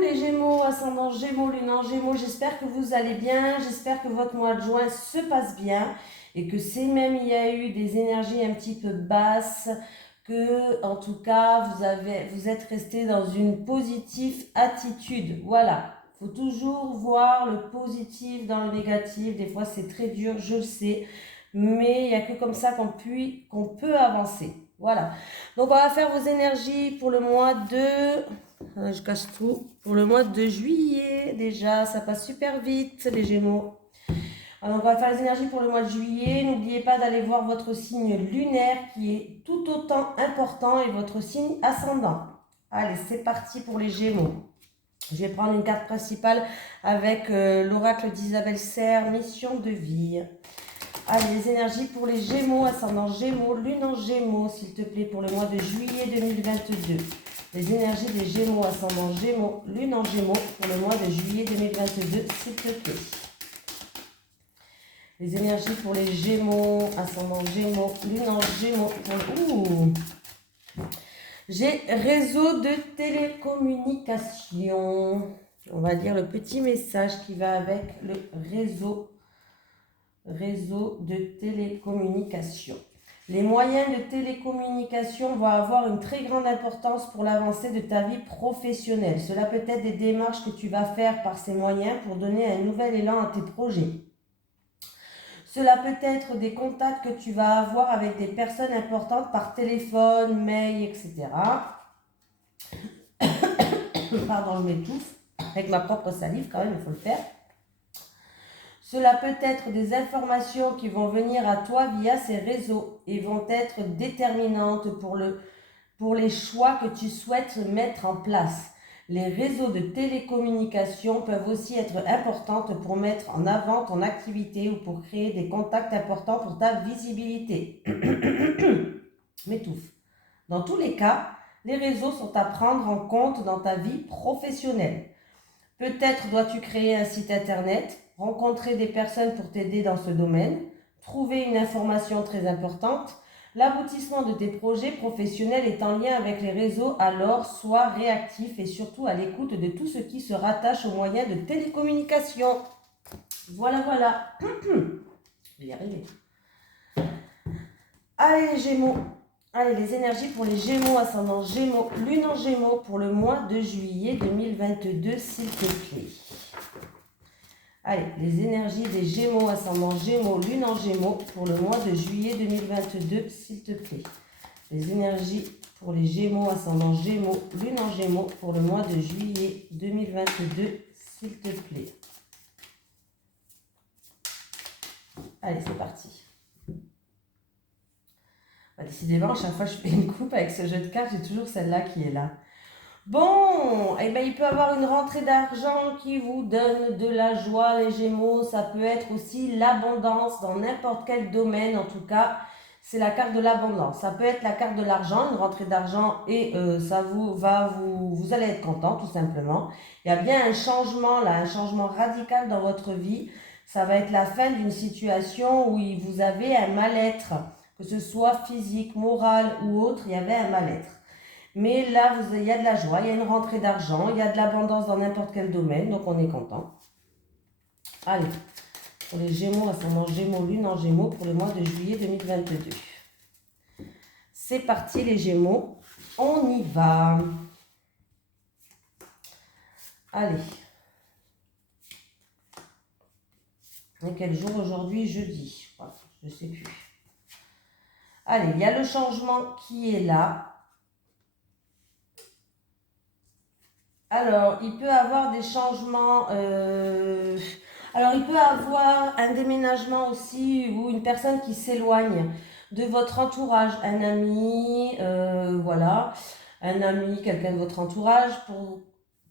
les Gémeaux, ascendant Gémeaux, lune en Gémeaux, j'espère que vous allez bien, j'espère que votre mois de juin se passe bien et que c'est même il y a eu des énergies un petit peu basses, que en tout cas vous êtes resté dans une positive attitude. Voilà, il faut toujours voir le positif dans le négatif, des fois c'est très dur, je le sais, mais il n'y a que comme ça qu'on peut avancer. Voilà, donc on va faire vos énergies pour le mois de... Je cache tout. Pour le mois de juillet, déjà, ça passe super vite, les Gémeaux. Alors, on va faire les énergies pour le mois de juillet. N'oubliez pas d'aller voir votre signe lunaire qui est tout autant important et votre signe ascendant. Allez, c'est parti pour les Gémeaux. Je vais prendre une carte principale avec l'oracle d'Isabelle Serre, mission de vie. Allez, les énergies pour les Gémeaux, ascendant Gémeaux, lune en Gémeaux, s'il te plaît, pour le mois de juillet 2022. Les énergies des Gémeaux, ascendant Gémeaux, lune en Gémeaux, pour le mois de juillet 2022, s'il te plaît. Les énergies pour les Gémeaux, ascendant Gémeaux, lune en Gémeaux. J'ai réseau de télécommunication. On va dire le petit message qui va avec le réseau de télécommunication. Les moyens de télécommunication vont avoir une très grande importance pour l'avancée de ta vie professionnelle. Cela peut être des démarches que tu vas faire par ces moyens pour donner un nouvel élan à tes projets. Cela peut être des contacts que tu vas avoir avec des personnes importantes par téléphone, mail, etc. Pardon, je m'étouffe. Avec ma propre salive, quand même, il faut le faire. Cela peut être des informations qui vont venir à toi via ces réseaux et vont être déterminantes pour les choix que tu souhaites mettre en place. Les réseaux de télécommunication peuvent aussi être importants pour mettre en avant ton activité ou pour créer des contacts importants pour ta visibilité. M'étouffe. Dans tous les cas, les réseaux sont à prendre en compte dans ta vie professionnelle. Peut-être dois-tu créer un site internet, rencontrer des personnes pour t'aider dans ce domaine, trouver une information très importante. L'aboutissement de tes projets professionnels est en lien avec les réseaux, alors sois réactif et surtout à l'écoute de tout ce qui se rattache aux moyens de télécommunication. Voilà, voilà. Je vais y arriver. Allez les Gémeaux. Allez, les énergies pour les Gémeaux, ascendant Gémeaux, lune en Gémeaux pour le mois de juillet 2022, s'il te plaît. Allez, les énergies des Gémeaux, ascendant Gémeaux, lune en Gémeaux pour le mois de juillet 2022, s'il te plaît. Les énergies pour les Gémeaux, ascendant Gémeaux, lune en Gémeaux pour le mois de juillet 2022, s'il te plaît. Allez, c'est parti. Décidément, à chaque fois que je fais une coupe avec ce jeu de cartes, j'ai toujours celle-là qui est là. Bon, eh ben, il peut y avoir une rentrée d'argent qui vous donne de la joie, les Gémeaux. Ça peut être aussi l'abondance dans n'importe quel domaine. En tout cas, c'est la carte de l'abondance. Ça peut être la carte de l'argent, une rentrée d'argent, et vous allez être content, tout simplement. Il y a bien un changement là, un changement radical dans votre vie. Ça va être la fin d'une situation où vous avez un mal-être, que ce soit physique, moral ou autre, il y avait un mal-être. Mais là, il y a de la joie, il y a une rentrée d'argent, il y a de l'abondance dans n'importe quel domaine, donc on est content. Allez, pour les Gémeaux, ascendant Gémeaux, lune en Gémeaux, pour le mois de juillet 2022. C'est parti les Gémeaux, on y va. Allez. Et quel jour aujourd'hui? Jeudi, je crois, je ne sais plus. Allez, il y a le changement qui est là. Alors, il peut avoir des changements. Alors, il peut avoir un déménagement aussi ou une personne qui s'éloigne de votre entourage, un ami, voilà, un ami, quelqu'un de votre entourage.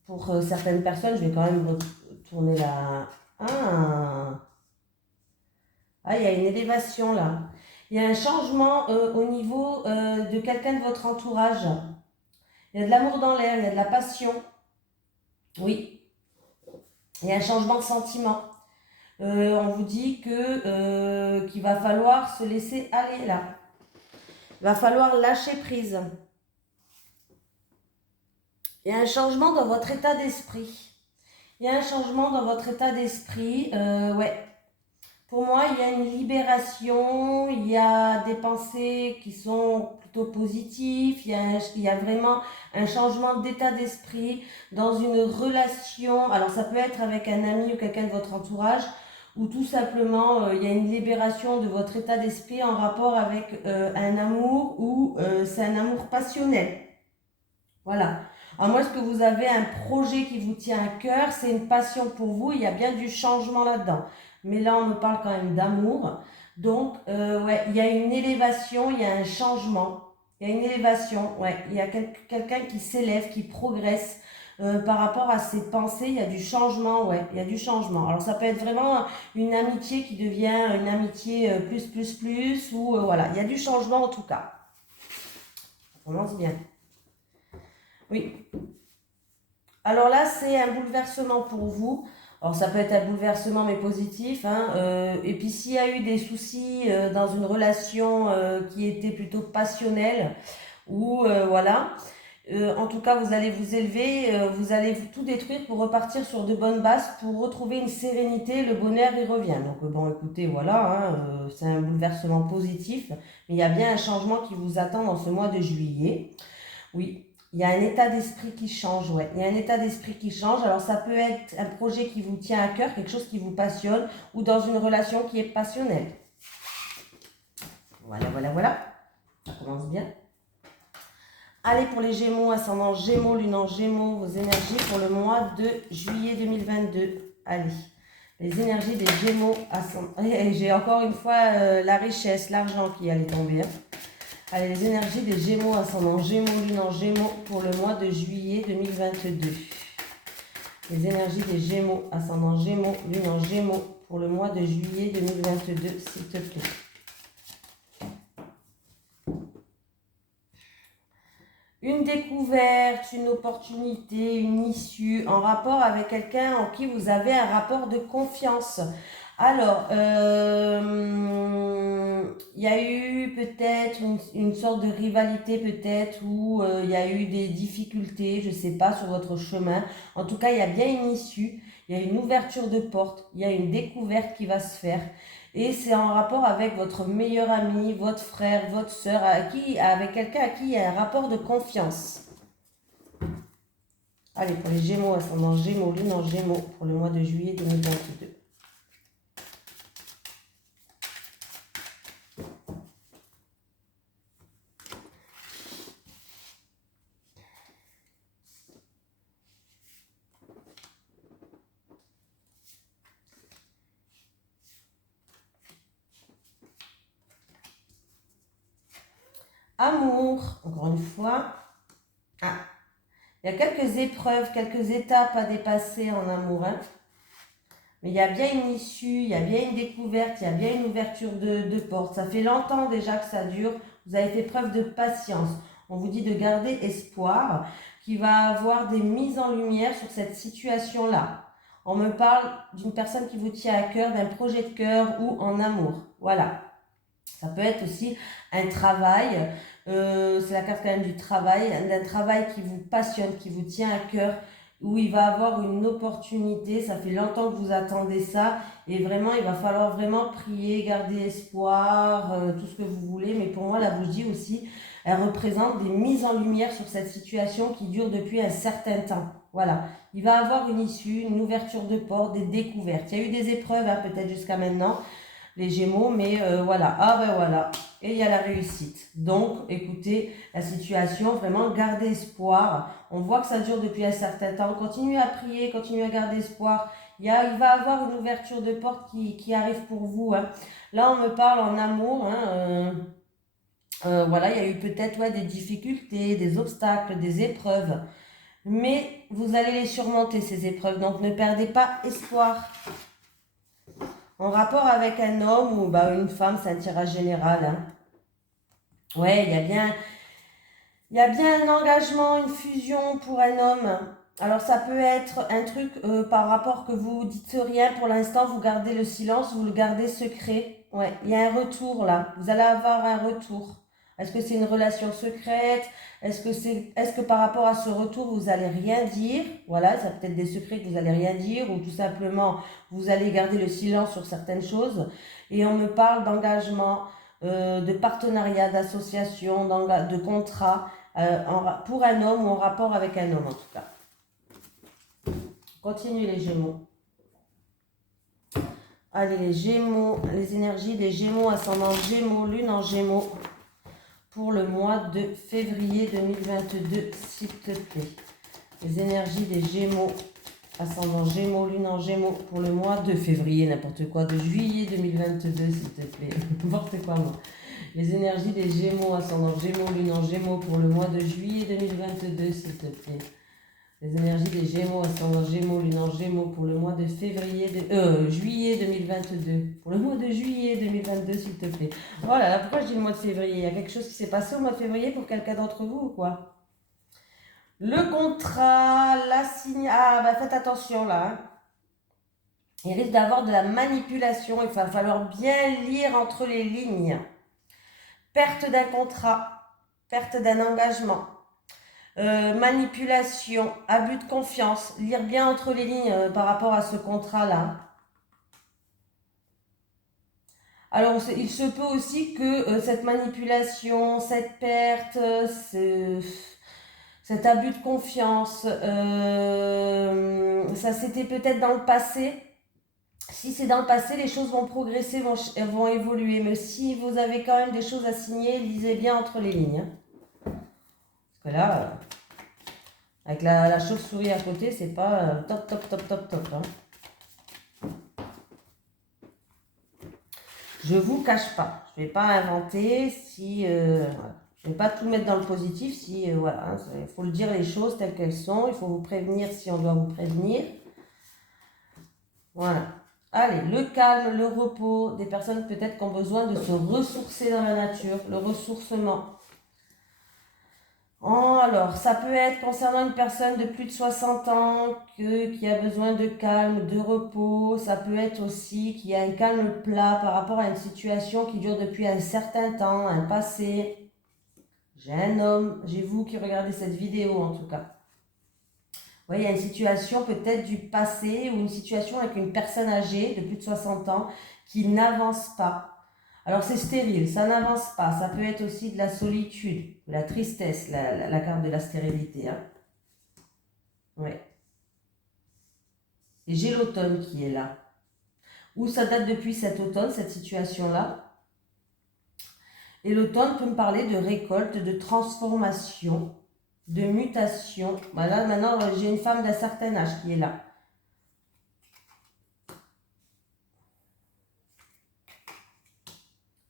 Pour certaines personnes, je vais quand même retourner là. Il y a une élévation là. Il y a un changement au niveau de quelqu'un de votre entourage. Il y a de l'amour dans l'air, il y a de la passion. Oui, il y a un changement de sentiment. On vous dit qu'il va falloir se laisser aller là. Il va falloir lâcher prise. Il y a un changement dans votre état d'esprit. Il y a un changement dans votre état d'esprit. Ouais. Pour moi, il y a une libération, il y a des pensées qui sont plutôt positives, il y a vraiment un changement d'état d'esprit dans une relation. Alors ça peut être avec un ami ou quelqu'un de votre entourage, ou tout simplement il y a une libération de votre état d'esprit en rapport avec un amour ou c'est un amour passionnel. Voilà. À moins que vous avez un projet qui vous tient à cœur, c'est une passion pour vous, il y a bien du changement là-dedans. Mais là, on me parle quand même d'amour. Donc, ouais, il y a une élévation, il y a un changement. Il y a une élévation, ouais. Il y a quelqu'un qui s'élève, qui progresse par rapport à ses pensées. Il y a du changement, ouais. Il y a du changement. Alors, ça peut être vraiment une amitié qui devient une amitié plus, ou voilà. Il y a du changement en tout cas. Ça commence bien. Oui. Alors là, c'est un bouleversement pour vous. Alors ça peut être un bouleversement mais positif, hein. Et puis s'il y a eu des soucis dans une relation qui était plutôt passionnelle, ou voilà, en tout cas vous allez vous élever, vous allez tout détruire pour repartir sur de bonnes bases, pour retrouver une sérénité, le bonheur y revient. Donc bon, écoutez, voilà, hein, c'est un bouleversement positif, mais il y a bien un changement qui vous attend dans ce mois de juillet. Oui, il y a un état d'esprit qui change, ouais. Il y a un état d'esprit qui change. Alors ça peut être un projet qui vous tient à cœur, quelque chose qui vous passionne, ou dans une relation qui est passionnelle. Voilà. Ça commence bien. Allez, pour les Gémeaux, ascendant Gémeaux, lune en Gémeaux, vos énergies pour le mois de juillet 2022. Allez, les énergies des Gémeaux, ascendant... J'ai encore une fois la richesse, l'argent qui allait tomber, hein. Allez, les énergies des Gémeaux, ascendant Gémeaux, lune en Gémeaux pour le mois de juillet 2022. Les énergies des Gémeaux, ascendant Gémeaux, lune en Gémeaux pour le mois de juillet 2022, s'il te plaît. Une découverte, une opportunité, une issue en rapport avec quelqu'un en qui vous avez un rapport de confiance. Alors, il y a eu peut-être une sorte de rivalité peut-être, ou il y a eu des difficultés, je ne sais pas, sur votre chemin. En tout cas, il y a bien une issue, il y a une ouverture de porte, il y a une découverte qui va se faire. Et c'est en rapport avec votre meilleur ami, votre frère, votre soeur, avec quelqu'un à qui il y a un rapport de confiance. Allez, pour les Gémeaux, ascendant Gémeaux, lune en Gémeaux pour le mois de juillet 2022. Amour, encore une fois. Ah, il y a quelques épreuves, quelques étapes à dépasser en amour, hein. Mais il y a bien une issue, il y a bien une découverte, il y a bien une ouverture de porte. Ça fait longtemps déjà que ça dure. Vous avez fait preuve de patience. On vous dit de garder espoir, qu'il va avoir des mises en lumière sur cette situation-là. On me parle d'une personne qui vous tient à cœur, d'un projet de cœur ou en amour. Voilà. Ça peut être aussi un travail, c'est la carte quand même du travail, d'un travail qui vous passionne, qui vous tient à cœur, où il va avoir une opportunité. Ça fait longtemps que vous attendez ça, et vraiment il va falloir vraiment prier, garder espoir, tout ce que vous voulez. Mais pour moi la bougie aussi, elle représente des mises en lumière sur cette situation qui dure depuis un certain temps. Voilà, il va avoir une issue, une ouverture de porte, des découvertes. Il y a eu des épreuves hein, peut-être jusqu'à maintenant, les Gémeaux, mais voilà, ah ben voilà, et il y a la réussite. Donc, écoutez, la situation, vraiment, gardez espoir. On voit que ça dure depuis un certain temps. Continuez à prier, continuez à garder espoir. Il va y avoir une ouverture de porte qui arrive pour vous, hein. Là, on me parle en amour, hein, voilà, il y a eu peut-être ouais, des difficultés, des obstacles, des épreuves. Mais vous allez les surmonter, ces épreuves. Donc, ne perdez pas espoir. En rapport avec un homme ou bah, une femme, c'est un tirage général, hein. Ouais, il y a bien un engagement, une fusion pour un homme. Alors ça peut être un truc par rapport que vous dites rien pour l'instant, vous gardez le silence, vous le gardez secret. Ouais, il y a un retour là. Vous allez avoir un retour. Est-ce que c'est une relation secrète? Est-ce que par rapport à ce retour, vous allez rien dire? Voilà, ça peut être des secrets que vous allez rien dire ou tout simplement, vous allez garder le silence sur certaines choses. Et on me parle d'engagement, de partenariat, d'association, de contrat pour un homme ou en rapport avec un homme en tout cas. Continuez les Gémeaux. Allez, les Gémeaux, les énergies des Gémeaux, ascendant Gémeaux, lune en Gémeaux, pour le mois de février 2022, s'il te plaît. Les énergies des Gémeaux, ascendant Gémeaux, lune en Gémeaux, pour le mois de février, n'importe quoi, de juillet 2022, s'il te plaît. N'importe quoi, moi. Les énergies des Gémeaux, ascendant Gémeaux, lune en Gémeaux, pour le mois de juillet 2022, s'il te plaît. Les énergies des Gémeaux, ascendant Gémeaux, lune en Gémeaux, pour le mois de juillet 2022. Pour le mois de juillet 2022, s'il te plaît. Voilà, pourquoi je dis le mois de février? Il y a quelque chose qui s'est passé au mois de février pour quelqu'un d'entre vous ou quoi? Le contrat, la signe... Ah, bah faites attention là. Hein. Il risque d'avoir de la manipulation. Il va falloir bien lire entre les lignes. Perte d'un contrat, perte d'un engagement. Manipulation, abus de confiance, lire bien entre les lignes par rapport à ce contrat-là. Alors, il se peut aussi que cette manipulation, cette perte, cet abus de confiance, ça c'était peut-être dans le passé. Si c'est dans le passé, les choses vont progresser, vont évoluer. Mais si vous avez quand même des choses à signer, lisez bien entre les lignes. Hein. Parce que là... avec la chauve-souris à côté, c'est pas top. Hein. Je vous cache pas. Je vais pas inventer si... je vais pas tout mettre dans le positif si... voilà, hein, il faut le dire les choses telles qu'elles sont. Il faut vous prévenir si on doit vous prévenir. Voilà. Allez, le calme, le repos. Des personnes peut-être qui ont besoin de se ressourcer dans la nature. Le ressourcement. Alors, ça peut être concernant une personne de plus de 60 ans qui a besoin de calme, de repos. Ça peut être aussi qu'il y a un calme plat par rapport à une situation qui dure depuis un certain temps, un passé. J'ai un homme, j'ai vous qui regardez cette vidéo en tout cas. Vous voyez, il y a une situation peut-être du passé ou une situation avec une personne âgée de plus de 60 ans qui n'avance pas. Alors c'est stérile, ça n'avance pas. Ça peut être aussi de la solitude, de la tristesse, la carte de la stérilité. Hein. Ouais. Et j'ai l'automne qui est là. Où ça date depuis cet automne, cette situation-là. Et l'automne peut me parler de récolte, de transformation, de mutation. Voilà, maintenant j'ai une femme d'un certain âge qui est là.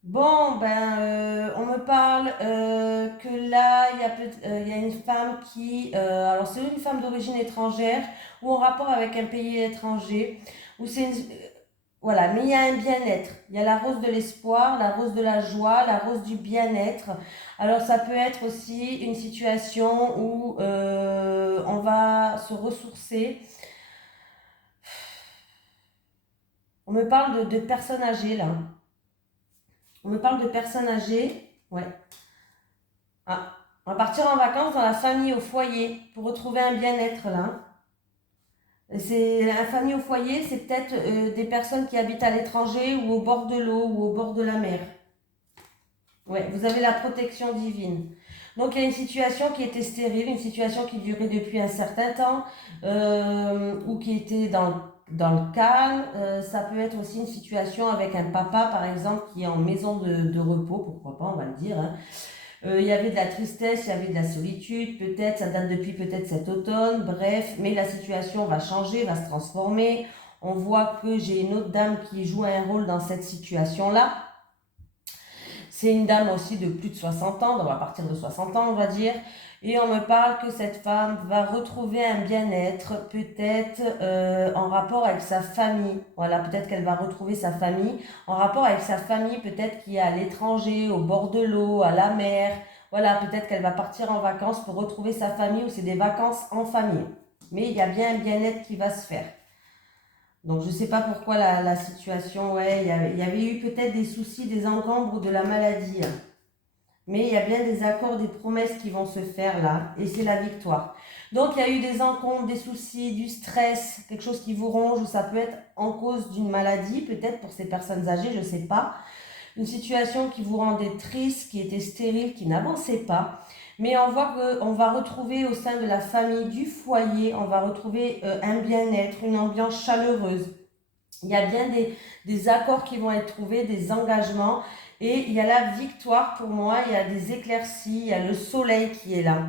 Bon, ben, on me parle que là, il y a une femme qui... alors, c'est une femme d'origine étrangère ou en rapport avec un pays étranger. Ou c'est voilà, mais il y a un bien-être. Il y a la rose de l'espoir, la rose de la joie, la rose du bien-être. Alors, ça peut être aussi une situation où on va se ressourcer. On me parle de personnes âgées, là. On me parle de personnes âgées. Ouais. Ah, on va partir en vacances dans la famille au foyer pour retrouver un bien-être là. C'est la famille au foyer, c'est peut-être des personnes qui habitent à l'étranger ou au bord de l'eau ou au bord de la mer. Ouais, vous avez la protection divine. Donc il y a une situation qui était stérile, une situation qui durait depuis un certain temps ou qui était dans le calme. Ça peut être aussi une situation avec un papa par exemple qui est en maison de repos, pourquoi pas, on va le dire. Hein. Il y avait de la tristesse, il y avait de la solitude, peut-être, ça date depuis peut-être cet automne, bref, mais la situation va changer, va se transformer. On voit que j'ai une autre dame qui joue un rôle dans cette situation-là. C'est une dame aussi de plus de 60 ans, donc à partir de 60 ans on va dire. Et on me parle que cette femme va retrouver un bien-être, peut-être en rapport avec sa famille. Voilà, peut-être qu'elle va retrouver sa famille. En rapport avec sa famille, peut-être qui est à l'étranger, au bord de l'eau, à la mer. Voilà, peut-être qu'elle va partir en vacances pour retrouver sa famille ou c'est des vacances en famille. Mais il y a bien un bien-être qui va se faire. Donc je ne sais pas pourquoi la situation, ouais, il y avait eu peut-être des soucis, des encombres de la maladie. Mais il y a bien des accords, des promesses qui vont se faire là. Et c'est la victoire. Donc, il y a eu des encombres, des soucis, du stress, quelque chose qui vous ronge, ou ça peut être en cause d'une maladie, peut-être pour ces personnes âgées, je ne sais pas. Une situation qui vous rendait triste, qui était stérile, qui n'avançait pas. Mais on voit qu'on va retrouver au sein de la famille, du foyer, on va retrouver un bien-être, une ambiance chaleureuse. Il y a bien des accords qui vont être trouvés, des engagements. Et il y a la victoire pour moi, il y a des éclaircies, il y a le soleil qui est là.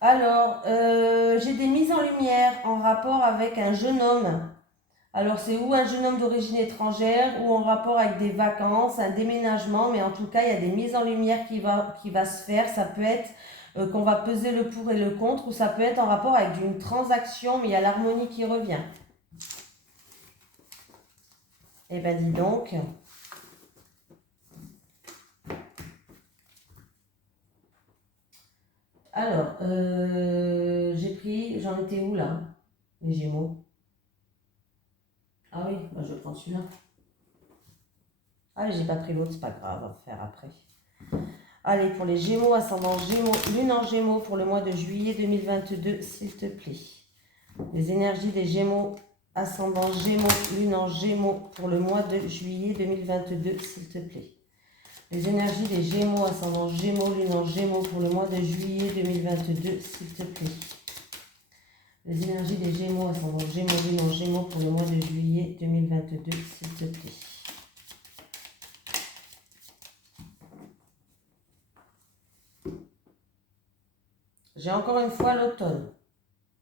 Alors, j'ai des mises en lumière en rapport avec un jeune homme. Alors, c'est ou un jeune homme d'origine étrangère ou en rapport avec des vacances, un déménagement, mais en tout cas, il y a des mises en lumière qui va se faire. Ça peut être qu'on va peser le pour et le contre, ou ça peut être en rapport avec une transaction, mais il y a l'harmonie qui revient. Eh ben, dis donc. Alors, j'ai pris, j'en étais où là? Les Gémeaux. Ah oui, bah je prends celui-là. Ah, mais j'ai pas pris l'autre, c'est pas grave, on va faire après. Allez, pour les Gémeaux, ascendant Gémeaux, lune en Gémeaux pour le mois de juillet 2022, s'il te plaît. Les énergies des Gémeaux, ascendant Gémeaux, lune en Gémeaux pour le mois de juillet 2022, s'il te plaît. Les énergies des Gémeaux, ascendant Gémeaux, lune en Gémeaux pour le mois de juillet 2022, s'il te plaît. Les énergies des Gémeaux, ascendant Gémeaux, lune en Gémeaux pour le mois de juillet 2022, s'il te plaît. J'ai encore une fois l'automne.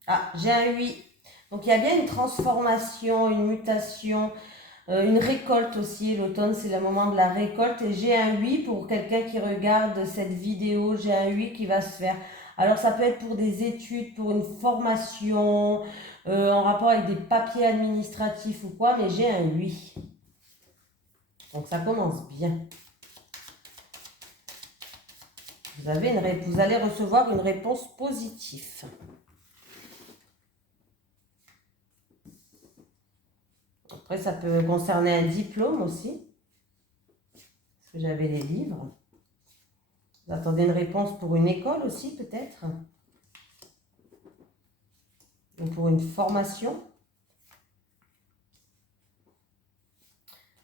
Ah, j'ai un 8. Donc il y a bien une transformation, une mutation, une récolte aussi. L'automne, c'est le moment de la récolte. Et j'ai un 8 pour quelqu'un qui regarde cette vidéo. J'ai un 8 qui va se faire. Alors ça peut être pour des études, pour une formation, en rapport avec des papiers administratifs ou quoi, mais j'ai un 8. Donc ça commence bien. Vous allez recevoir une réponse positive. Après, ça peut concerner un diplôme aussi. Parce que j'avais les livres. Vous attendez une réponse pour une école aussi, peut-être. Ou pour une formation.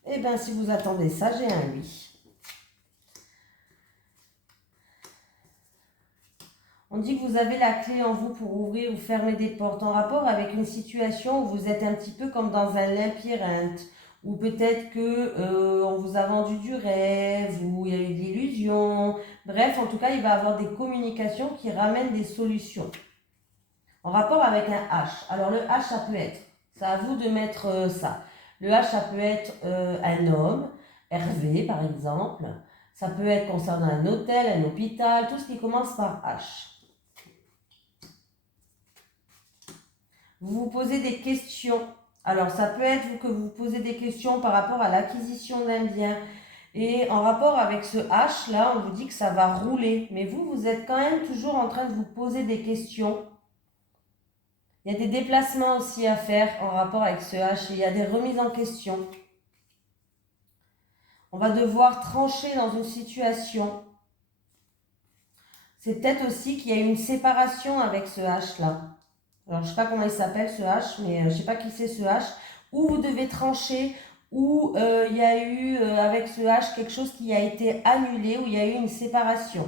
Eh bien, si vous attendez ça, j'ai un oui. On dit que vous avez la clé en vous pour ouvrir ou fermer des portes en rapport avec une situation où vous êtes un petit peu comme dans un labyrinthe, ou peut-être que on vous a vendu du rêve, ou il y a eu de l'illusion. Bref, en tout cas, il va y avoir des communications qui ramènent des solutions. En rapport avec un H. Alors le H, ça peut être, c'est à vous de mettre ça. Le H, ça peut être un homme, Hervé par exemple. Ça peut être concernant un hôtel, un hôpital, tout ce qui commence par H. Vous vous posez des questions. Alors, ça peut être que vous vous posez des questions par rapport à l'acquisition d'un bien. Et en rapport avec ce H, là, on vous dit que ça va rouler. Mais vous, vous êtes quand même toujours en train de vous poser des questions. Il y a des déplacements aussi à faire en rapport avec ce H. Et il y a des remises en question. On va devoir trancher dans une situation. C'est peut-être aussi qu'il y a une séparation avec ce H-là. Alors, je ne sais pas comment il s'appelle ce H, mais je ne sais pas qui c'est ce H, où vous devez trancher, où il y a eu avec ce H quelque chose qui a été annulé, où il y a eu une séparation.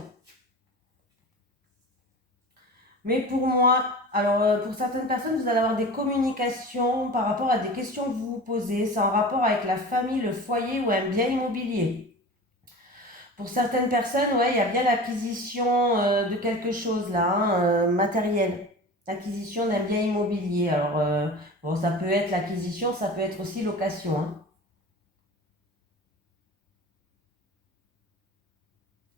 Mais pour moi, alors pour certaines personnes, vous allez avoir des communications par rapport à des questions que vous vous posez. C'est en rapport avec la famille, le foyer ou un bien immobilier. Pour certaines personnes, ouais, il y a bien l'acquisition de quelque chose là, hein, matériel. L'acquisition d'un bien immobilier. Alors, bon, ça peut être l'acquisition, ça peut être aussi location. Hein.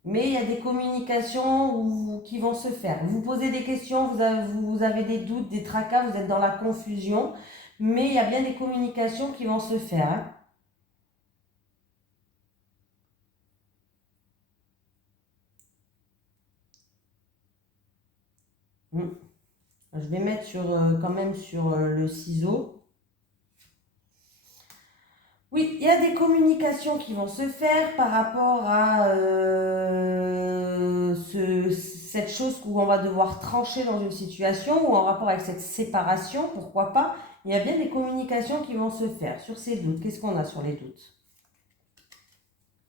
Mais il y a des communications qui vont se faire. Vous posez des questions, vous avez des doutes, des tracas, vous êtes dans la confusion. Mais il y a bien des communications qui vont se faire. Hein. Je vais mettre quand même sur le ciseau. Oui, y a des communications qui vont se faire par rapport à cette chose où on va devoir trancher dans une situation ou en rapport avec cette séparation, pourquoi pas. Il y a bien des communications qui vont se faire sur ces doutes. Qu'est-ce qu'on a sur les doutes?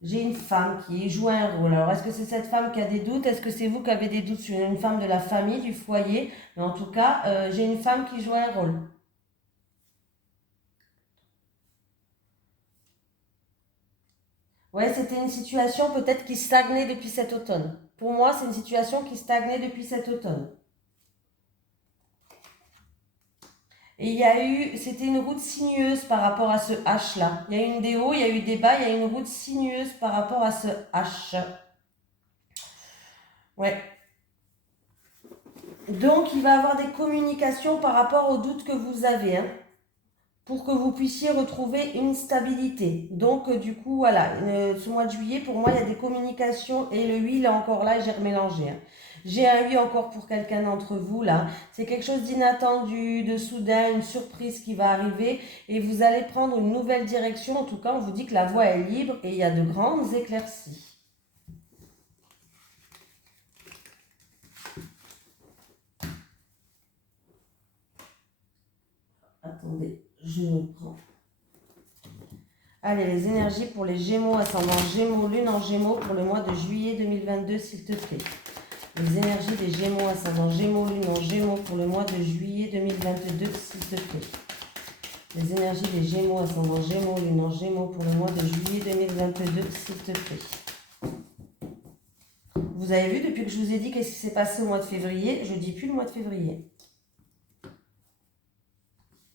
J'ai une femme qui joue un rôle. Alors, est-ce que c'est cette femme qui a des doutes? Est-ce que c'est vous qui avez des doutes sur une femme de la famille, du foyer? Mais en tout cas, j'ai une femme qui joue un rôle. Ouais, c'était une situation peut-être qui stagnait depuis cet automne. Pour moi, c'est une situation qui stagnait depuis cet automne. Et il y a eu, c'était une route sinueuse par rapport à ce H-là. Il y a eu des hauts, il y a eu des bas, il y a une route sinueuse par rapport à ce H. Ouais. Donc, il va y avoir des communications par rapport aux doutes que vous avez, hein, pour que vous puissiez retrouver une stabilité. Donc, du coup, voilà, ce mois de juillet, pour moi, il y a des communications et le 8, là encore, là, j'ai remélangé, hein. J'ai un 8 encore pour quelqu'un d'entre vous, là. C'est quelque chose d'inattendu, de soudain, une surprise qui va arriver et vous allez prendre une nouvelle direction. En tout cas, on vous dit que la voie est libre et il y a de grandes éclaircies. Attendez, je prends. Allez, les énergies pour les Gémeaux, ascendant Gémeaux, Lune en Gémeaux pour le mois de juillet 2022, s'il te plaît. Les énergies des Gémeaux, ascendant Gémeaux, Lune en Gémeaux pour le mois de juillet 2022, s'il te plaît. Les énergies des Gémeaux, ascendant Gémeaux, Lune en Gémeaux pour le mois de juillet 2022, s'il te plaît. Vous avez vu, depuis que je vous ai dit qu'est-ce qui s'est passé au mois de février, je ne dis plus le mois de février.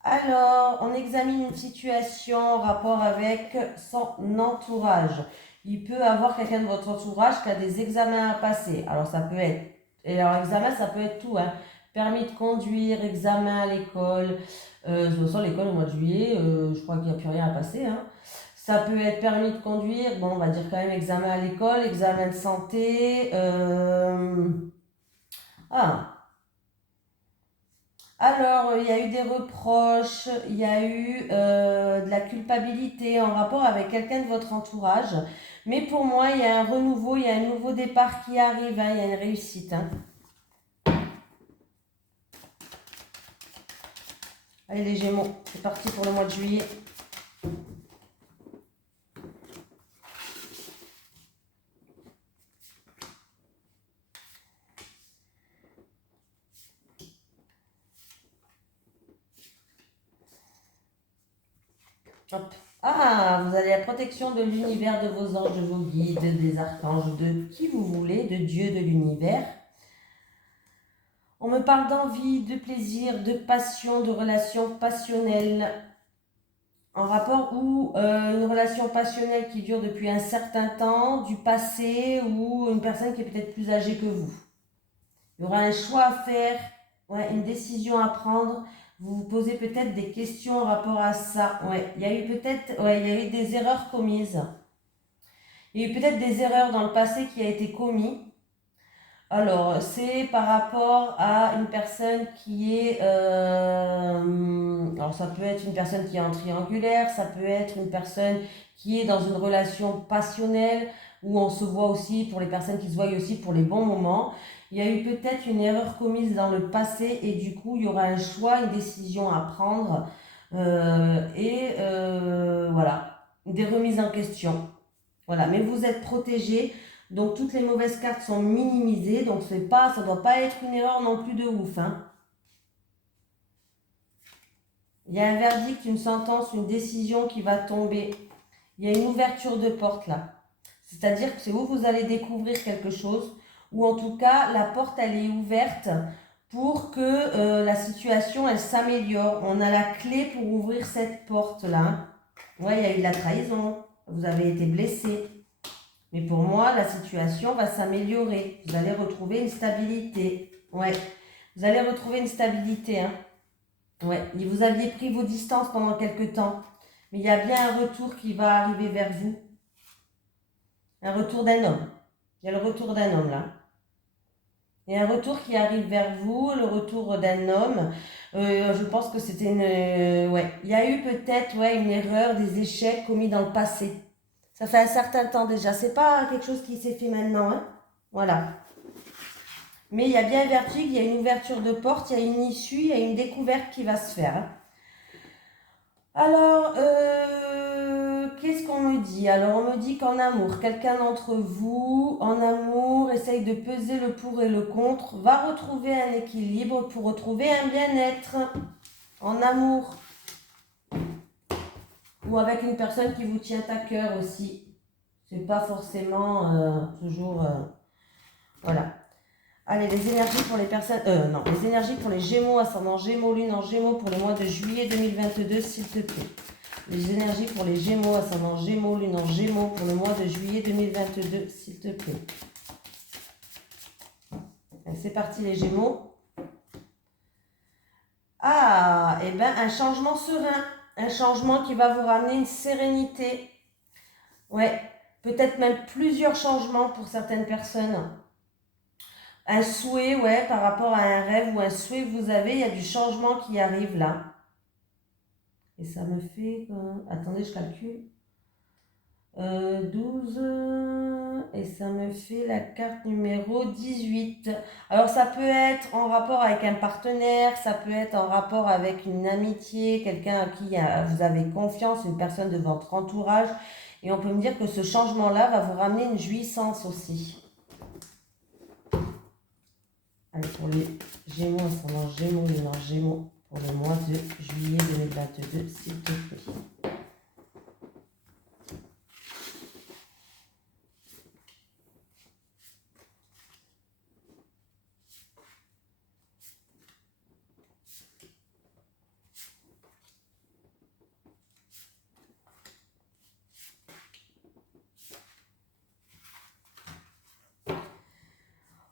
Alors, on examine une situation en rapport avec son entourage. Il peut avoir quelqu'un de votre entourage qui a des examens à passer. Alors, ça peut être... Et alors, examen, ça peut être tout, hein. Permis de conduire, examen à l'école. De toute façon, l'école au mois de juillet, je crois qu'il n'y a plus rien à passer, hein. Ça peut être permis de conduire. Bon, on va dire quand même examen à l'école, examen de santé. Ah... Alors, il y a eu des reproches, il y a eu de la culpabilité en rapport avec quelqu'un de votre entourage. Mais pour moi, il y a un renouveau, il y a un nouveau départ qui arrive, hein, il y a une réussite, hein. Allez les Gémeaux, c'est parti pour le mois de juillet. Hop. Ah, vous avez la protection de l'univers, de vos anges, de vos guides, des archanges, de qui vous voulez, de Dieu, de l'univers. On me parle d'envie, de plaisir, de passion, de relations passionnelles. En rapport ou une relation passionnelle qui dure depuis un certain temps, du passé ou une personne qui est peut-être plus âgée que vous. Il y aura un choix à faire, ouais, une décision à prendre. Vous vous posez peut-être des questions en rapport à ça. Ouais, il y a eu peut-être, ouais, il y a eu des erreurs commises. Il y a eu peut-être des erreurs dans le passé qui a été commis. Alors, c'est par rapport à une personne qui est... alors, ça peut être une personne qui est en triangulaire, ça peut être une personne qui est dans une relation passionnelle, où on se voit aussi, pour les personnes qui se voient aussi pour les bons moments. Il y a eu peut-être une erreur commise dans le passé et du coup, il y aura un choix, une décision à prendre. Voilà, des remises en question. Voilà, mais vous êtes protégé. Donc toutes les mauvaises cartes sont minimisées, donc ça ne doit pas être une erreur non plus de ouf, hein. Il y a un verdict, une sentence, une décision qui va tomber. Il y a une ouverture de porte là. C'est-à-dire que c'est où vous allez découvrir quelque chose, ou en tout cas la porte elle est ouverte pour que la situation elle s'améliore. On a la clé pour ouvrir cette porte là. Ouais, il y a eu de la trahison, vous avez été blessé. Mais pour moi, la situation va s'améliorer. Vous allez retrouver une stabilité. Ouais, vous allez retrouver une stabilité, hein. Ouais, et vous aviez pris vos distances pendant quelques temps. Mais il y a bien un retour qui va arriver vers vous. Un retour d'un homme. Il y a le retour d'un homme, là. Il y a un retour qui arrive vers vous, le retour d'un homme. Je pense que c'était une... ouais. Il y a eu peut-être une erreur, des échecs commis dans le passé. Ça fait un certain temps déjà. C'est pas quelque chose qui s'est fait maintenant. Hein. Voilà. Mais il y a bien un vertige, il y a une ouverture de porte, il y a une issue, il y a une découverte qui va se faire. Hein. Alors, qu'est-ce qu'on me dit? Alors, on me dit qu'en amour, quelqu'un d'entre vous, en amour, essaye de peser le pour et le contre, va retrouver un équilibre pour retrouver un bien-être en amour. Ou avec une personne qui vous tient à cœur aussi. C'est pas forcément toujours... voilà. Allez, les énergies pour les personnes... non, les énergies pour les Gémeaux, ascendant Gémeaux, Lune en Gémeaux pour le mois de juillet 2022, s'il te plaît. Les énergies pour les Gémeaux, ascendant Gémeaux, Lune en Gémeaux pour le mois de juillet 2022, s'il te plaît. C'est parti les Gémeaux. Ah, et bien un changement serein. Un changement qui va vous ramener une sérénité. Ouais, peut-être même plusieurs changements pour certaines personnes. Un souhait, par rapport à un rêve ou un souhait que vous avez, il y a du changement qui arrive là. Et ça me fait... attendez, je calcule. 12... et ça me fait la carte numéro 18. Alors ça peut être en rapport avec un partenaire, ça peut être en rapport avec une amitié, quelqu'un à qui vous avez confiance, une personne de votre entourage. Et on peut me dire que ce changement-là va vous ramener une jouissance aussi. Allez, pour les Gémeaux, ascendant Gémeaux, Lune en Gémeaux, pour le mois de juillet 2022, s'il te plaît.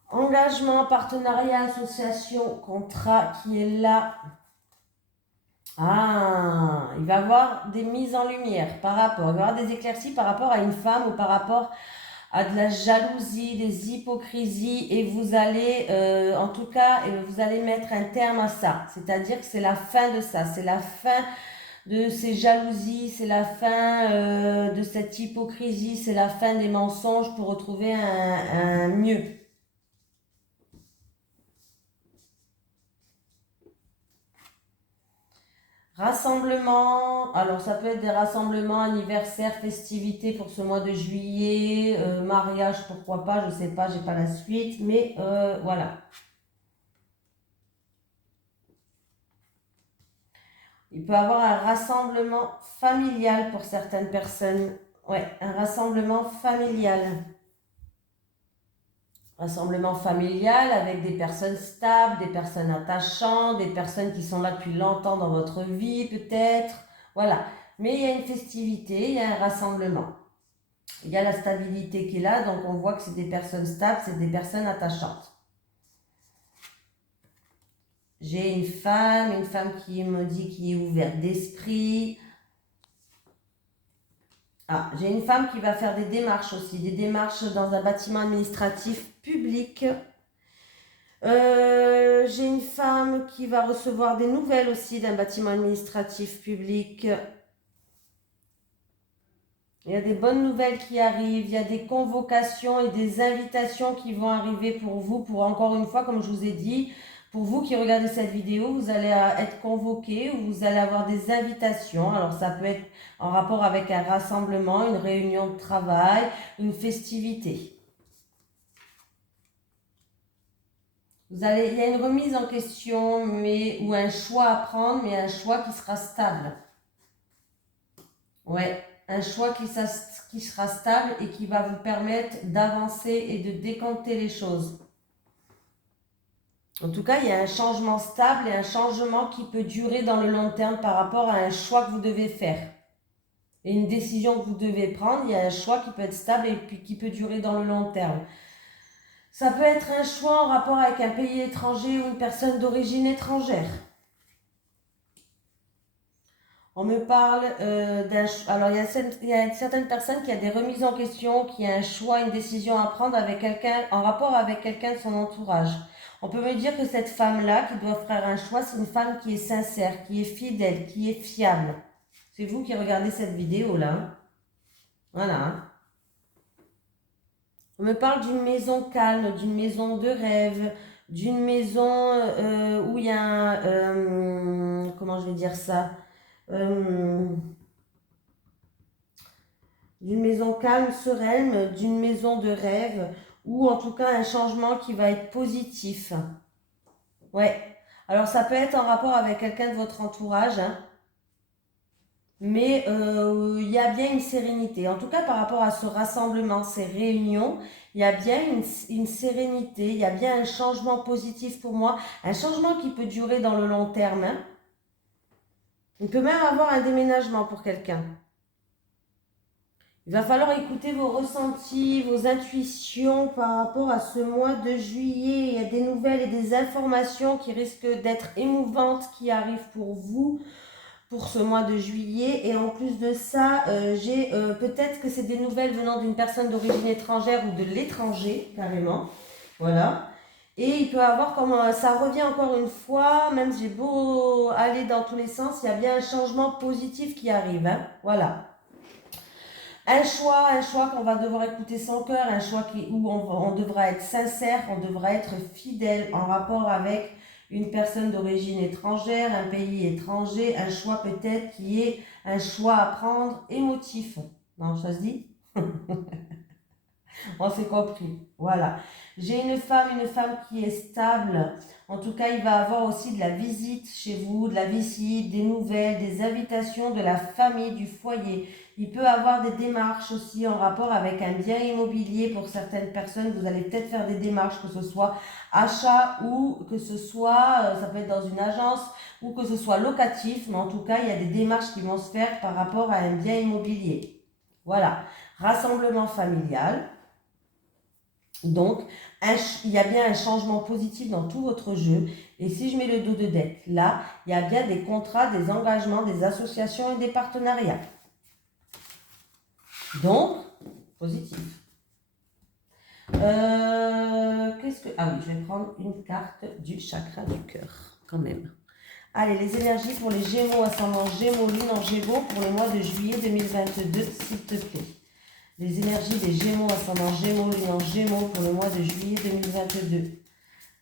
Engagement, partenariat, association, contrat qui est là. Ah, il va y avoir des mises en lumière par rapport, il va y avoir des éclaircies par rapport à une femme ou par rapport à de la jalousie, des hypocrisies et vous allez, en tout cas, vous allez mettre un terme à ça. C'est-à-dire que c'est la fin de ça, c'est la fin de ces jalousies, c'est la fin de cette hypocrisie, c'est la fin des mensonges pour retrouver un mieux. Rassemblement, alors ça peut être des rassemblements, anniversaires, festivités pour ce mois de juillet, mariage, pourquoi pas, je sais pas, j'ai pas la suite, mais voilà. Il peut y avoir un rassemblement familial pour certaines personnes. Ouais, un rassemblement familial. Rassemblement familial avec des personnes stables, des personnes attachantes, des personnes qui sont là depuis longtemps dans votre vie peut-être. Voilà. Mais il y a une festivité, il y a un rassemblement. Il y a la stabilité qui est là, donc on voit que c'est des personnes stables, c'est des personnes attachantes. J'ai une femme qui me dit qui est ouverte d'esprit. Ah, j'ai une femme qui va faire des démarches aussi, des démarches dans un bâtiment administratif public. J'ai une femme qui va recevoir des nouvelles aussi d'un bâtiment administratif public. Il y a des bonnes nouvelles qui arrivent, il y a des convocations et des invitations qui vont arriver pour vous, pour encore une fois, comme je vous ai dit, pour vous qui regardez cette vidéo, vous allez être convoqués ou vous allez avoir des invitations. Alors ça peut être en rapport avec un rassemblement, une réunion de travail, une festivité. Il y a une remise en question ou un choix à prendre, mais un choix qui sera stable. Ouais, un choix qui sera stable et qui va vous permettre d'avancer et de décanter les choses. En tout cas, il y a un changement stable et un changement qui peut durer dans le long terme par rapport à un choix que vous devez faire. Et une décision que vous devez prendre, il y a un choix qui peut être stable et puis qui peut durer dans le long terme. Ça peut être un choix en rapport avec un pays étranger ou une personne d'origine étrangère. On me parle alors, il y a certaines personnes qui ont des remises en question, qui a un choix, une décision à prendre avec quelqu'un, en rapport avec quelqu'un de son entourage. On peut me dire que cette femme-là, qui doit faire un choix, c'est une femme qui est sincère, qui est fidèle, qui est fiable. C'est vous qui regardez cette vidéo-là. Hein. Voilà. Hein. On me parle d'une maison calme, d'une maison de rêve, d'une maison où il y a un... comment je vais dire ça d'une maison calme, sereine, d'une maison de rêve, ou en tout cas un changement qui va être positif. Ouais. Alors ça peut être en rapport avec quelqu'un de votre entourage, hein, mais il y a bien une sérénité. En tout cas par rapport à ce rassemblement, ces réunions, il y a bien une sérénité, il y a bien un changement positif pour moi, un changement qui peut durer dans le long terme. Hein. Il peut même avoir un déménagement pour quelqu'un. Il va falloir écouter vos ressentis, vos intuitions par rapport à ce mois de juillet. Il y a des nouvelles et des informations qui risquent d'être émouvantes qui arrivent pour vous pour ce mois de juillet. Et en plus de ça, j'ai peut-être que c'est des nouvelles venant d'une personne d'origine étrangère ou de l'étranger, carrément. Voilà. Et il peut avoir comme ça revient encore une fois, même si j'ai beau aller dans tous les sens, il y a bien un changement positif qui arrive. Hein. Voilà. Un choix qu'on va devoir écouter son cœur, un choix où on devra être sincère, on devra être fidèle en rapport avec une personne d'origine étrangère, un pays étranger, un choix peut-être qui est un choix à prendre émotif. Non, ça se dit? On s'est compris. Voilà. J'ai une femme qui est stable. En tout cas, il va avoir aussi de la visite chez vous, de la visite, des nouvelles, des invitations de la famille, du foyer. Il peut avoir des démarches aussi en rapport avec un bien immobilier pour certaines personnes. Vous allez peut-être faire des démarches, que ce soit achat ou que ce soit, ça peut être dans une agence ou que ce soit locatif. Mais en tout cas, il y a des démarches qui vont se faire par rapport à un bien immobilier. Voilà. Rassemblement familial. Donc, il y a bien un changement positif dans tout votre jeu. Et si je mets le dos de deck, là, il y a bien des contrats, des engagements, des associations et des partenariats. Donc, positif. Ah oui, je vais prendre une carte du chakra du cœur, quand même. Allez, les énergies pour les Gémeaux, ascendant Gémeaux, lune en Gémeaux, pour le mois de juillet 2022, s'il te plaît. Les énergies des Gémeaux, ascendant Gémeaux, lune en Gémeaux, pour le mois de juillet 2022.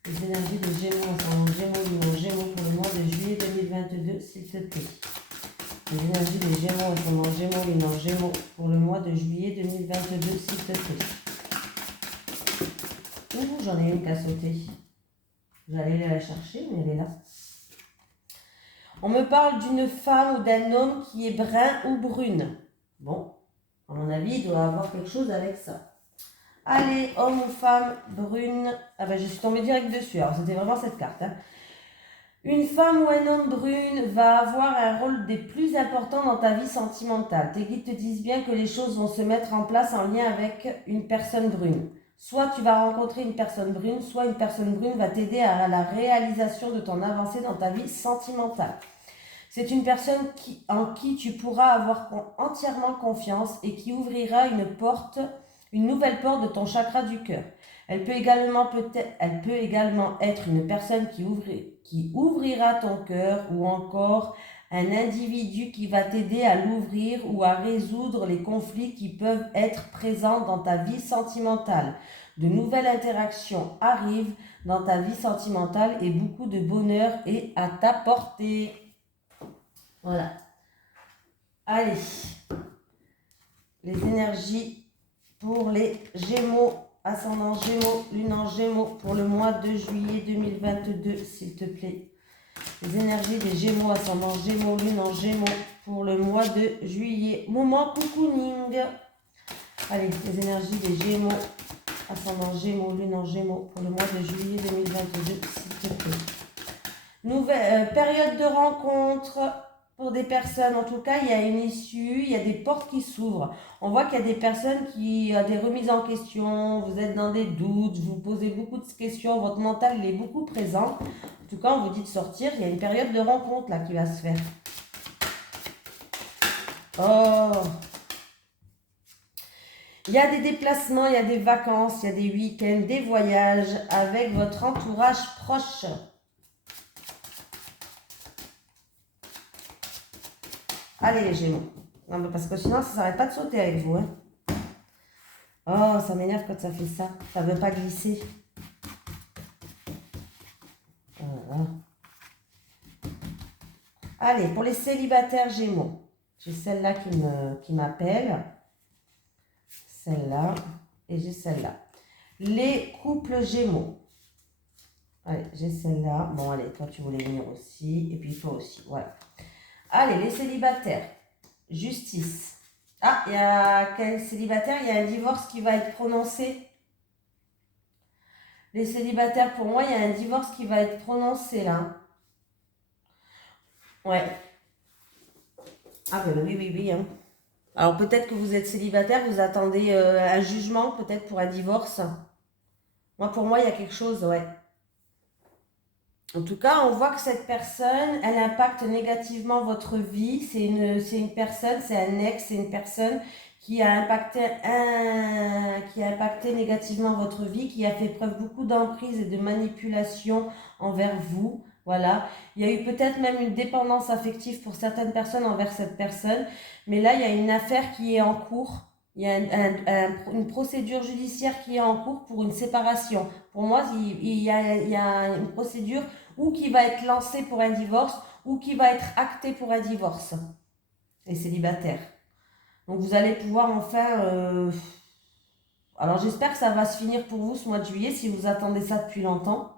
Les énergies des Gémeaux, ascendant Gémeaux, lune en Gémeaux, pour le mois de juillet 2022, s'il te plaît. Les énergies des Gémeaux, ascendant Gémeaux, lune en Gémeaux, pour le mois de juillet 2022, s'il te plaît. Ouh, j'en ai une qui a sauté. J'allais la chercher, mais elle est là. On me parle d'une femme ou d'un homme qui est brun ou brune. Bon, à mon avis, il doit avoir quelque chose avec ça. Allez, homme ou femme brune. Ah ben, je suis tombée direct dessus. Alors, c'était vraiment cette carte. Hein. Une femme ou un homme brune va avoir un rôle des plus importants dans ta vie sentimentale. Tes guides te disent bien que les choses vont se mettre en place en lien avec une personne brune. Soit tu vas rencontrer une personne brune, soit une personne brune va t'aider à la réalisation de ton avancée dans ta vie sentimentale. C'est une personne en qui tu pourras avoir entièrement confiance et qui ouvrira une nouvelle porte de ton chakra du cœur. Elle peut également être une personne qui ouvrira ton cœur ou encore un individu qui va t'aider à l'ouvrir ou à résoudre les conflits qui peuvent être présents dans ta vie sentimentale. De nouvelles interactions arrivent dans ta vie sentimentale et beaucoup de bonheur est à ta portée. Voilà. Allez. Les énergies pour les Gémeaux, ascendant Gémeaux, lune en Gémeaux, pour le mois de juillet 2022, s'il te plaît. Les énergies des Gémeaux, ascendant Gémeaux, lune en Gémeaux, pour le mois de juillet. Moment cocooning. Allez, les énergies des Gémeaux, ascendant Gémeaux, lune en Gémeaux, pour le mois de juillet 2022, s'il te plaît. Nouvelle période de rencontre pour des personnes. En tout cas, il y a une issue, il y a des portes qui s'ouvrent. On voit qu'il y a des personnes qui ont des remises en question, vous êtes dans des doutes, vous posez beaucoup de questions, votre mental il est beaucoup présent. En tout cas, on vous dit de sortir, il y a une période de rencontre là qui va se faire. Oh, il y a des déplacements, il y a des vacances, il y a des week-ends, des voyages avec votre entourage proche. Allez les Gémeaux. Non, mais parce que sinon, ça ne s'arrête pas de sauter avec vous. Hein. Oh, ça m'énerve quand ça fait ça. Ça ne veut pas glisser. Voilà. Allez, pour les célibataires Gémeaux. J'ai celle-là qui m'appelle. Celle-là. Et j'ai celle-là. Les couples Gémeaux. Allez, j'ai celle-là. Bon, allez, toi, tu voulais venir aussi. Et puis toi aussi. Voilà. Allez, les célibataires. Justice. Ah, il y a quel célibataire? Il y a un divorce qui va être prononcé. Les célibataires, pour moi, il y a un divorce qui va être prononcé là. Ouais. Ah, ben oui, oui, oui. Hein. Alors peut-être que vous êtes célibataire, vous attendez un jugement, peut-être pour un divorce. Moi, pour moi, il y a quelque chose, ouais. En tout cas, on voit que cette personne, elle impacte négativement votre vie. C'est une personne, c'est un ex, c'est une personne qui a impacté négativement votre vie, qui a fait preuve beaucoup d'emprise et de manipulation envers vous. Voilà. Il y a eu peut-être même une dépendance affective pour certaines personnes envers cette personne. Mais là, il y a une affaire qui est en cours. Il y a une procédure judiciaire qui est en cours pour une séparation. Pour moi, il y a une procédure ou qui va être lancé pour un divorce, ou qui va être acté pour un divorce, les célibataires. Donc vous allez pouvoir enfin... Alors j'espère que ça va se finir pour vous ce mois de juillet, si vous attendez ça depuis longtemps.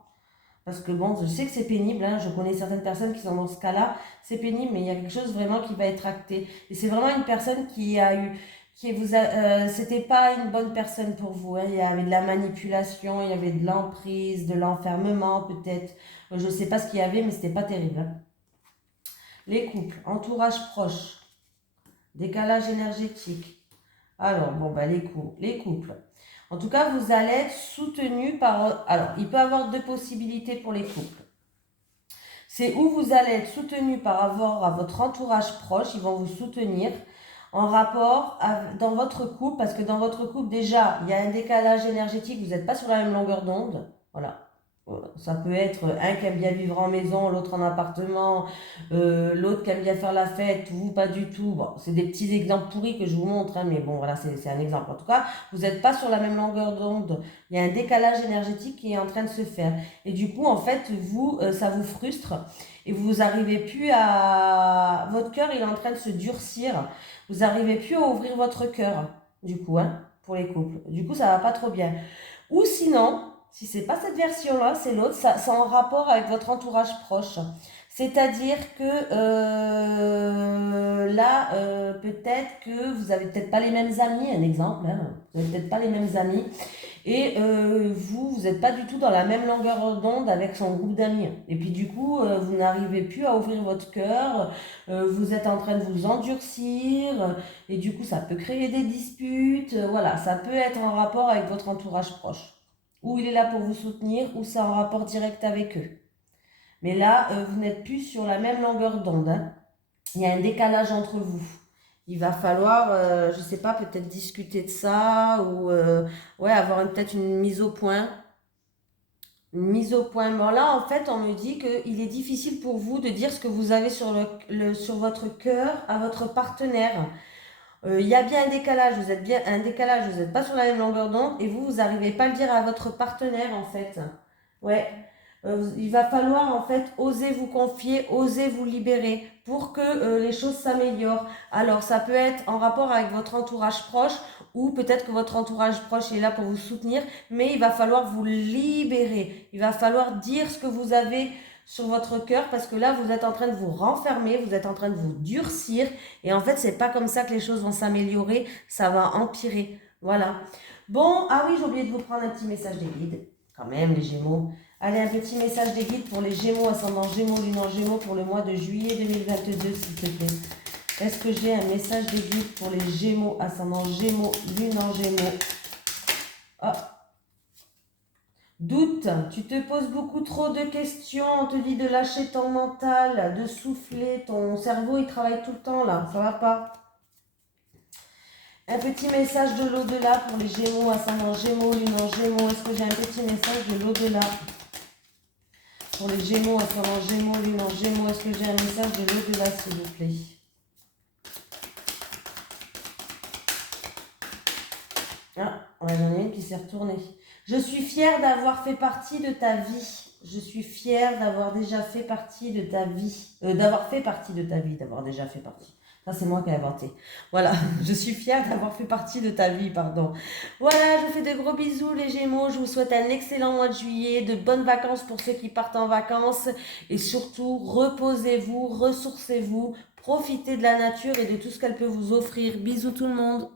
Parce que bon, je sais que c'est pénible, hein, je connais certaines personnes qui sont dans ce cas-là, c'est pénible, mais il y a quelque chose vraiment qui va être acté. Et c'est vraiment une personne qui a eu... c'était pas une bonne personne pour vous. Hein. Il y avait de la manipulation, il y avait de l'emprise, de l'enfermement peut-être. Je sais pas ce qu'il y avait, mais c'était pas terrible. Hein. Les couples, entourage proche, décalage énergétique. Alors, bon, bah, les couples. En tout cas, vous allez être soutenu par... Alors, il peut y avoir deux possibilités pour les couples. C'est où vous allez être soutenu par rapport à votre entourage proche, ils vont vous soutenir en rapport dans votre couple, parce que dans votre couple, déjà, il y a un décalage énergétique, vous n'êtes pas sur la même longueur d'onde. Voilà. Ça peut être un qui aime bien vivre en maison, l'autre en appartement, l'autre qui aime bien faire la fête, vous pas du tout. Bon, c'est des petits exemples pourris que je vous montre, hein, mais bon, voilà, c'est un exemple. En tout cas, vous n'êtes pas sur la même longueur d'onde. Il y a un décalage énergétique qui est en train de se faire. Et du coup, en fait, vous, ça vous frustre et vous n'arrivez plus à... Votre cœur, il est en train de se durcir. Vous n'arrivez plus à ouvrir votre cœur, du coup, hein, pour les couples. Du coup, ça va pas trop bien. Ou sinon... Si c'est pas cette version-là, c'est l'autre, c'est en rapport avec votre entourage proche. C'est-à-dire que là, peut-être que vous avez peut-être pas les mêmes amis, un exemple, hein, vous n'avez peut-être pas les mêmes amis, et vous n'êtes pas du tout dans la même longueur d'onde avec son groupe d'amis. Et puis du coup, vous n'arrivez plus à ouvrir votre cœur, vous êtes en train de vous endurcir, et du coup, ça peut créer des disputes, voilà, ça peut être en rapport avec votre entourage proche. Ou il est là pour vous soutenir, ou c'est en rapport direct avec eux. Mais là, vous n'êtes plus sur la même longueur d'onde. Hein. Il y a un décalage entre vous. Il va falloir, je ne sais pas, peut-être discuter de ça, ou ouais, avoir peut-être une mise au point. Une mise au point. Bon, là, en fait, on me dit qu'il est difficile pour vous de dire ce que vous avez sur votre cœur à votre partenaire. Il y a bien un décalage, vous n'êtes pas sur la même longueur d'onde et vous n'arrivez pas à le dire à votre partenaire en fait. Ouais, il va falloir en fait oser vous confier, oser vous libérer pour que les choses s'améliorent. Alors ça peut être en rapport avec votre entourage proche ou peut-être que votre entourage proche est là pour vous soutenir, mais il va falloir vous libérer. Il va falloir dire ce que vous avez sur votre cœur parce que là vous êtes en train de vous renfermer, vous êtes en train de vous durcir et en fait c'est pas comme ça que les choses vont s'améliorer, ça va empirer. Voilà. Bon, ah oui, j'ai oublié de vous prendre un petit message des guides, quand même les Gémeaux. Allez, un petit message des guides pour les Gémeaux, ascendant Gémeaux, lune en Gémeaux pour le mois de juillet 2022 s'il te plaît. Est-ce que j'ai un message des guides pour les Gémeaux, ascendant Gémeaux, lune en Gémeaux? Oh. Doute, tu te poses beaucoup trop de questions, on te dit de lâcher ton mental, de souffler, ton cerveau il travaille tout le temps là, ça va pas. Un petit message de l'au-delà pour les Gémeaux, ascendant Gémeaux, lune en Gémeaux. Est-ce que j'ai un petit message de l'au-delà pour les Gémeaux, ascendant Gémeaux, lune en Gémeaux? Est-ce que j'ai un message de l'au-delà, s'il vous plaît? Ah, ouais, j'en ai une qui s'est retournée. Je suis fière d'avoir fait partie de ta vie. Je suis fière d'avoir déjà fait partie de ta vie. D'avoir fait partie de ta vie, d'avoir déjà fait partie. Ça, c'est moi qui ai inventé. Voilà, je suis fière d'avoir fait partie de ta vie, pardon. Voilà, je vous fais de gros bisous, les Gémeaux. Je vous souhaite un excellent mois de juillet, de bonnes vacances pour ceux qui partent en vacances. Et surtout, reposez-vous, ressourcez-vous, profitez de la nature et de tout ce qu'elle peut vous offrir. Bisous tout le monde.